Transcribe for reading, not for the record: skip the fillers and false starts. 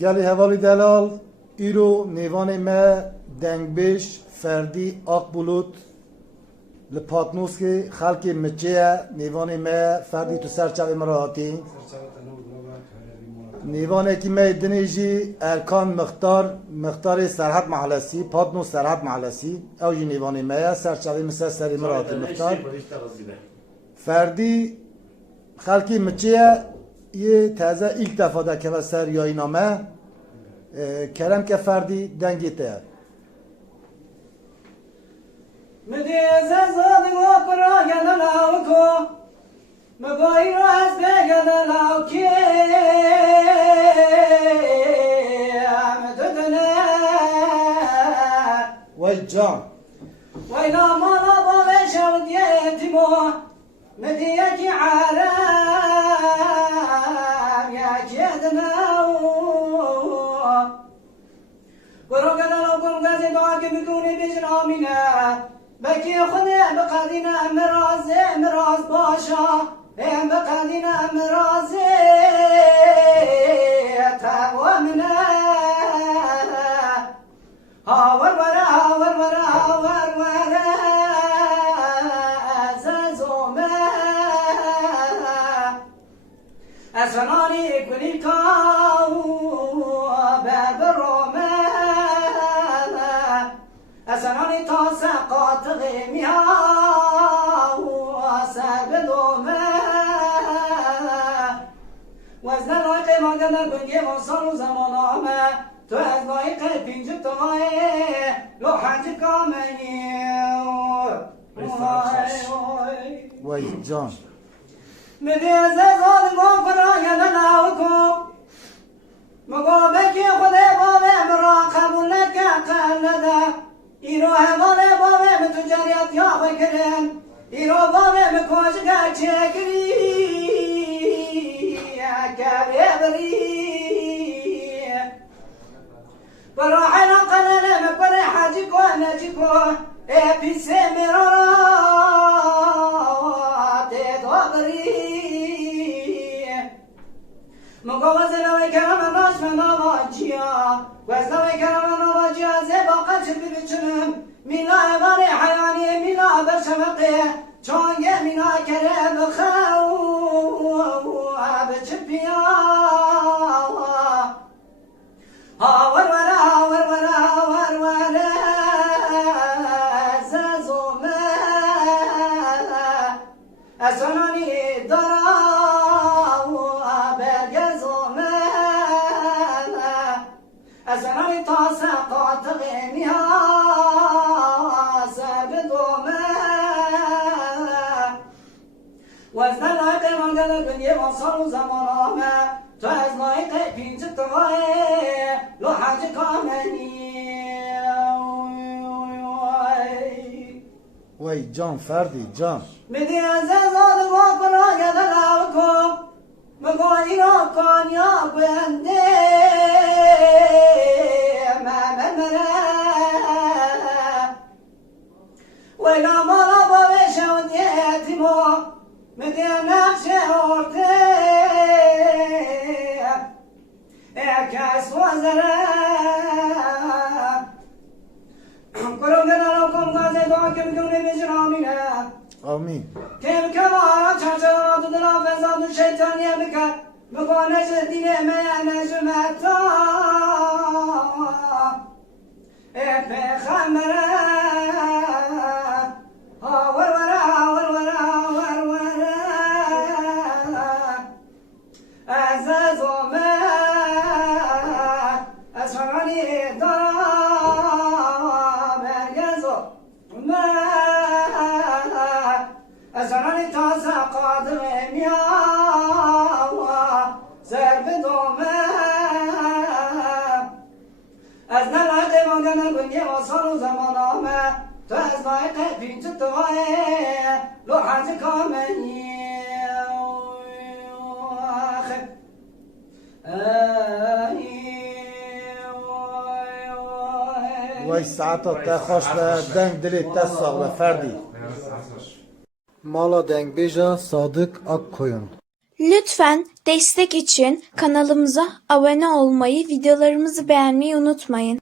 گلی هوالی دلال ایرو نیوان ما دنگبش فردی آق بلوت لپاتنوس که خلقی مچه نیوان ما فردی تو سرچاوی مراحتی نیوانه که ما دنیجی ارکان مختار سرحد محلسی پاتنوس سرحد محلسی او جی نیوان ما سرچاوی مثل سری مراحتی مختار فردی خلقی مچه یه تازه ایک دفعه ده که سر یای نامه کرم که فردی دنگی ته مدیز زادی و پرا گدلاو کو مگوی رو از بگدلاو کی مددنه وای جان وی نامانا باوش ودیتیمو مدیکی عرام یکی ادناو برو گدلاو کن گزی دعا که بکنی بیشن آمینه بکی خودی بقدینه مراز باشا بقدینه مرازی تقوى منه هاور ورا زومه اسفنانی کنی کاو بربرومه اسفنانی تا سقاط غیمیاو سربدومه وزن لایق مادن بنگی وصال و زمان آمه تو از لایق پینج تای لو حج کامنی وای جان مدیز ظالم کنا یدناو کن مگو بکی خود بابه مرا قبول نکه قلده ایرو حواله بابه متجاریت یا بکرن ایرو بابه مکوش گرچه کری کبری برا حینا قلله مبری حاجی کو نجی کو پیسه مرارات دوبری مگو وزنوی کرم راش من آواجیا وزنوی کرم آواجیا زیبا قچل ببچنم مینا ایوانی حیانی مینا برشمقه چونگه مینا کرم خو بچپیا هاور ورا زومه اسنانی دارا برگزومه اسنانی تا سقاط غیمیها سبدومه وزن لایق مانگل بنیه وصال و زمان آمه تو از لایق پینج توای لو حج کامنی وای جان فردی جان میدی از زاد و پرا گدلاو کو مگوی را کانیا بنده ممنه ویلا مالا باوش ودیتیمو میدی نقش ارده کس وزره کرم گدلاو کن گازه دعا که بکنی بیشن آمینه آمین کم کمارا چرچرات دلا فزاد شیطانی بکر بکنش دینه مینش متا پیغمبره هاور ورا عزازومه اسفرانی دارا برگزو اسرانی تازه قادر میاوا زرب دومه از نلعد مانگن بنگی وصال و زمان آمه تو از لایق پینج توای لو حج کامنی وای ساعتا تا خوش به دنگ دلی تا ساغله فردی مالا دنگ بیجا صادق اک کوین Lütfen destek için kanalımıza abone olmayı, videolarımızı beğenmeyi unutmayın.